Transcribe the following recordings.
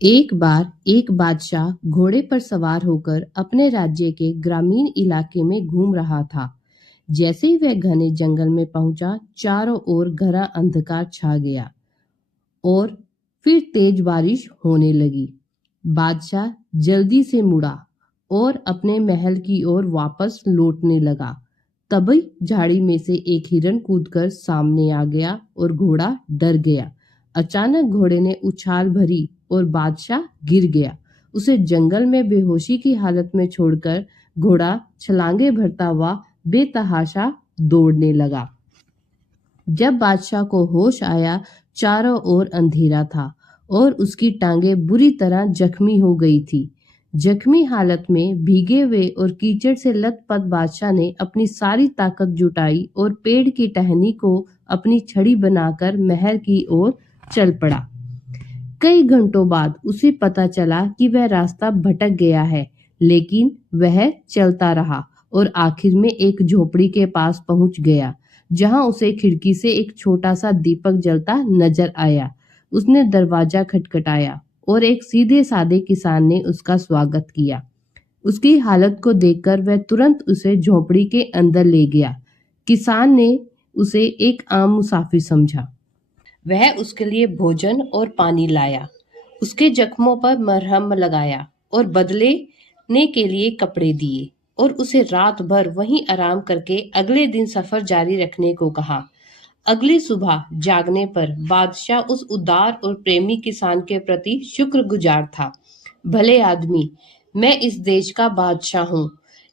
एक बार एक बादशाह घोड़े पर सवार होकर अपने राज्य के ग्रामीण इलाके में घूम रहा था। जैसे ही वह घने जंगल में पहुंचा, चारों ओर घना अंधकार छा गया और फिर तेज बारिश होने लगी। बादशाह जल्दी से मुड़ा और अपने महल की ओर वापस लौटने लगा। तभी झाड़ी में से एक हिरन कूदकर सामने आ गया और घोड़ा डर गया। अचानक घोड़े ने उछाल भरी और बादशाह गिर गया। उसे जंगल में बेहोशी की हालत में छोड़कर घोड़ा छलांगे भरता हुआ बेतहाशा दौड़ने लगा। जब बादशाह को होश आया, चारों ओर अंधेरा था और उसकी टांगें बुरी तरह जख्मी हो गई थी। जख्मी हालत में भीगे हुए और कीचड़ से लथपथ बादशाह ने अपनी सारी ताकत जुटाई और पेड़ की टहनी को अपनी छड़ी बनाकर महल की ओर चल पड़ा। कई घंटों बाद उसे पता चला कि वह रास्ता भटक गया है, लेकिन वह चलता रहा और आखिर में एक झोपड़ी के पास पहुंच गया, जहां उसे खिड़की से एक छोटा सा दीपक जलता नजर आया। उसने दरवाजा खटखटाया और एक सीधे साधे किसान ने उसका स्वागत किया। उसकी हालत को देखकर वह तुरंत उसे झोपड़ी के अंदर ले गया। किसान ने उसे एक आम मुसाफिर समझा। वह उसके लिए भोजन और पानी लाया, उसके जख्मों पर मरहम लगाया और बदलने के लिए कपड़े दिए और उसे रात भर वहीं आराम करके अगले दिन सफर जारी रखने को कहा। अगली सुबह जागने पर बादशाह उस उदार और प्रेमी किसान के प्रति शुक्रगुजार था। भले आदमी, मैं इस देश का बादशाह हूँ।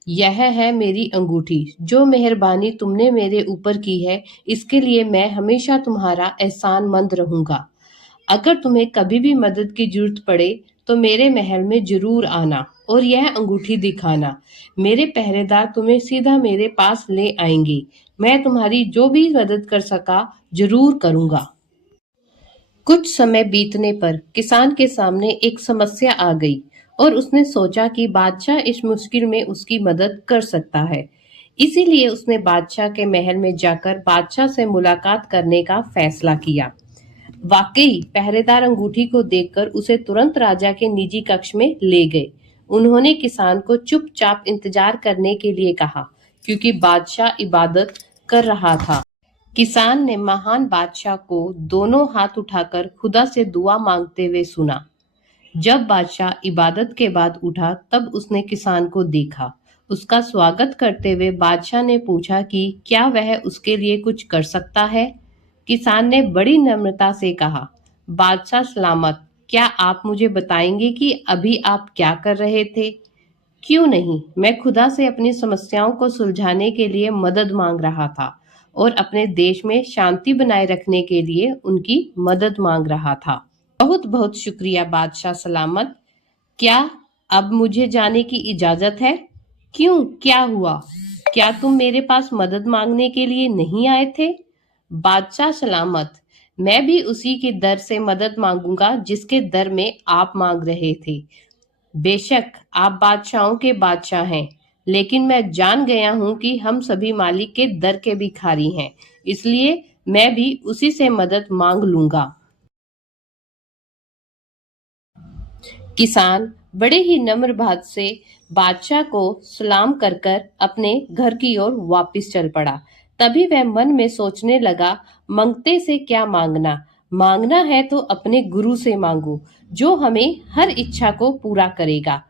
यह है मेरी अंगूठी। जो मेहरबानी तुमने मेरे ऊपर की है, इसके लिए मैं हमेशा तुम्हारा एहसानमंद रहूंगा। अगर तुम्हें कभी भी मदद की जरूरत पड़े तो मेरे महल में जरूर आना और यह अंगूठी दिखाना। मेरे पहरेदार तुम्हें सीधा मेरे पास ले आएंगे। मैं तुम्हारी जो भी मदद कर सका जरूर करूंगा। कुछ समय बीतने पर किसान के सामने एक समस्या आ गई और उसने सोचा कि बादशाह इस मुश्किल में उसकी मदद कर सकता है। इसीलिए उसने बादशाह के महल में जाकर बादशाह से मुलाकात करने का फैसला किया। वाकई पहरेदार अंगूठी को देखकर उसे तुरंत राजा के निजी कक्ष में ले गए। उन्होंने किसान को चुपचाप इंतजार करने के लिए कहा, क्योंकि बादशाह इबादत कर रहा था। किसान ने महान बादशाह को दोनों हाथ उठाकर खुदा से दुआ मांगते हुए सुना। जब बादशाह इबादत के बाद उठा, तब उसने किसान को देखा। उसका स्वागत करते हुए बादशाह ने पूछा कि क्या वह उसके लिए कुछ कर सकता है। किसान ने बड़ी नम्रता से कहा, बादशाह सलामत, क्या आप मुझे बताएंगे कि अभी आप क्या कर रहे थे? क्यों नहीं, मैं खुदा से अपनी समस्याओं को सुलझाने के लिए मदद मांग रहा था और अपने देश में शांति बनाए रखने के लिए उनकी मदद मांग रहा था। बहुत बहुत शुक्रिया बादशाह सलामत। क्या अब मुझे जाने की इजाजत है? क्यों, क्या हुआ? क्या तुम मेरे पास मदद मांगने के लिए नहीं आए थे? बादशाह सलामत, मैं भी उसी के दर से मदद मांगूंगा जिसके दर में आप मांग रहे थे। बेशक आप बादशाहों के बादशाह हैं, लेकिन मैं जान गया हूं कि हम सभी मालिक के दर के भिखारी हैं, इसलिए मैं भी उसी से मदद मांग लूंगा। किसान बड़े ही नम्र भाव से बादशाह को सलाम कर कर अपने घर की ओर वापस चल पड़ा। तभी वह मन में सोचने लगा, मंगते से क्या मांगना, मांगना है तो अपने गुरु से मांगो, जो हमें हर इच्छा को पूरा करेगा।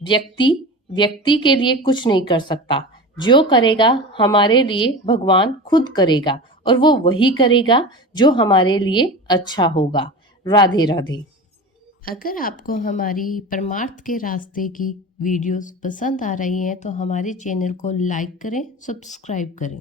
व्यक्ति व्यक्ति के लिए कुछ नहीं कर सकता, जो करेगा हमारे लिए भगवान खुद करेगा, और वो वही करेगा जो हमारे लिए अच्छा होगा। राधे राधे। अगर आपको हमारी परमार्थ के रास्ते की वीडियोस पसंद आ रही हैं तो हमारे चैनल को लाइक करें, सब्सक्राइब करें।